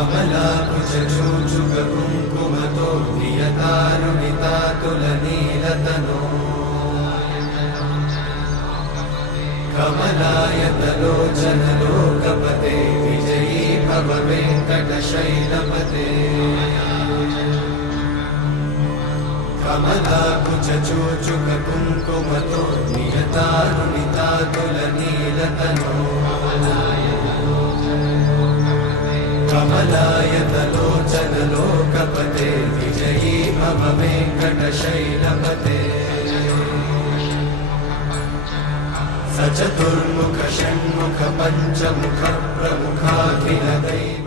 कमलाकुचूचुककुङ्कुमतो नियतारुणितातुलनीलतनो कमलायतलोचनलोकपते विजयी भव वेङ्कटशैलपते कमलाकुचूचुककुङ्कुमतो नियतारुणितातुलनीलतनो कमलायतलोचनलोकपते विजयी भव वेङ्कटशैलपते स चतुर्मुख षण्मुख पञ्चमुख प्रमुखाखिलदैव